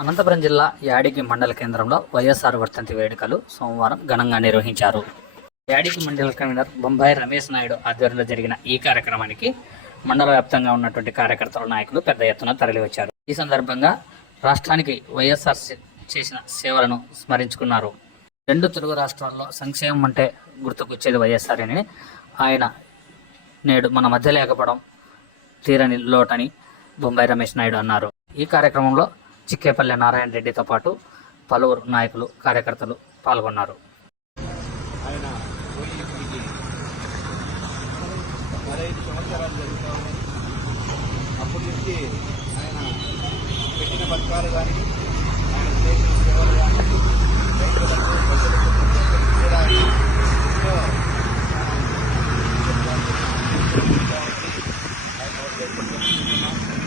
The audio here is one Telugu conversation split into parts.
అనంతపురం జిల్లా యాడికి మండల కేంద్రంలో వైఎస్ఆర్ వర్ధంతి వేడుకలు సోమవారం ఘనంగా నిర్వహించారు. యాడికి మండల కన్వీనర్ బొంబాయి రమేష్ నాయుడు ఆధ్వర్యంలో జరిగిన ఈ కార్యక్రమానికి మండల వ్యాప్తంగా ఉన్నటువంటి కార్యకర్తల నాయకులు పెద్ద ఎత్తున తరలివచ్చారు. ఈ సందర్భంగా రాష్ట్రానికి వైఎస్ఆర్ చేసిన సేవలను స్మరించుకున్నారు. రెండు తెలుగు రాష్ట్రాల్లో సంక్షేమం అంటే గుర్తుకొచ్చేది వైఎస్ఆర్ అని ఆయన నేడు మన మధ్య లేకపోవడం తీరని లోటని బొంబాయి రమేష్ నాయుడు అన్నారు. ఈ కార్యక్రమంలో చిక్కేపల్లి నారాయణ రెడ్డితో పాటు పలువురు నాయకులు కార్యకర్తలు పాల్గొన్నారు. ఆయన అప్పటి నుంచి ఆయన పెట్టిన పథకాలు కానీ ఆయన చేసిన సేవలు కానీ రైతులకు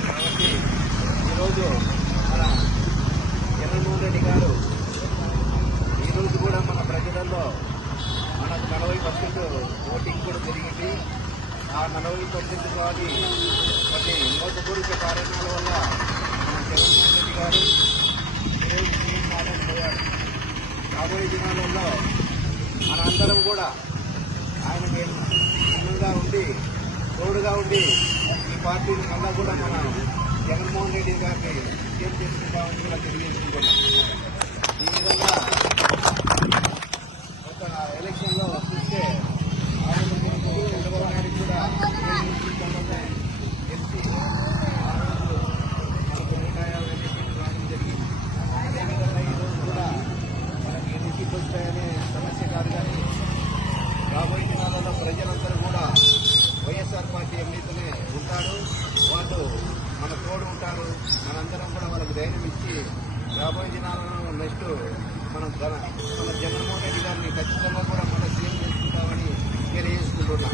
కాబట్టి ఈరోజు మన జగన్మోహన్ రెడ్డి గారు ఈరోజు కూడా మన ప్రజలలో మనకు 40% ఓటింగ్ కూడా జరిగింది. ఆ 40% కానీ కొన్ని మోసపూరిత కారణాల వల్ల మన జగన్మోహన్ రెడ్డి గారు ఈరోజు సీఎం కాలేకపోయారు. రాబోయే దినాలలో మనందరం కూడా ఆయనకి అందంగా ఉండి తోడుగా ఉండి ఈ పార్టీని మళ్ళా కూడా మనం జగన్మోహన్ రెడ్డి గారిని సీఎం చేసుకుంటామని కూడా తెలియజేసుకుంటున్నాం. ఈ విధంగా ఒక ఎలక్షన్లో చూస్తే చంద్రబాబు నాయుడు కూడా గెలిచి మనకు 150 రావడం జరిగింది. అదేవిధంగా ఈరోజు కూడా మనకి ఎన్ని సీట్లు వస్తాయనే సమస్య కాదు, కానీ రాబోయే దినాలలో ప్రజలందరూ కూడా వైఎస్ఆర్ పార్టీ ఎమ్మెల్యేతోనే ఉంటారు. వాళ్ళు మన తోడు ఉంటారు. మనందరం కూడా వాళ్ళకి ధైర్యం ఇచ్చి రాబోయే దినాలను నెక్స్ట్ మన జగన్మోహన్ రెడ్డి గారిని ఖచ్చితంగా కూడా మనం సీఎం చేసుకుంటామని తెలియజేసుకుంటున్నాం.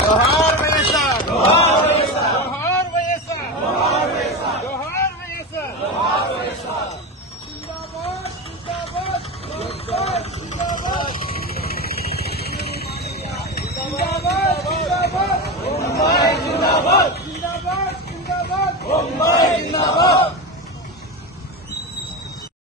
జోహార్ వైఎస్ఆర్, జోహార్ వైఎస్ఆర్, జోహార్ వైఎస్ఆర్, జోహార్ వైఎస్ఆర్, జోహార్ వైఎస్ఆర్. జిందాబాద్ జిందాబాద్ జిందాబాద్ జిందాబాద్.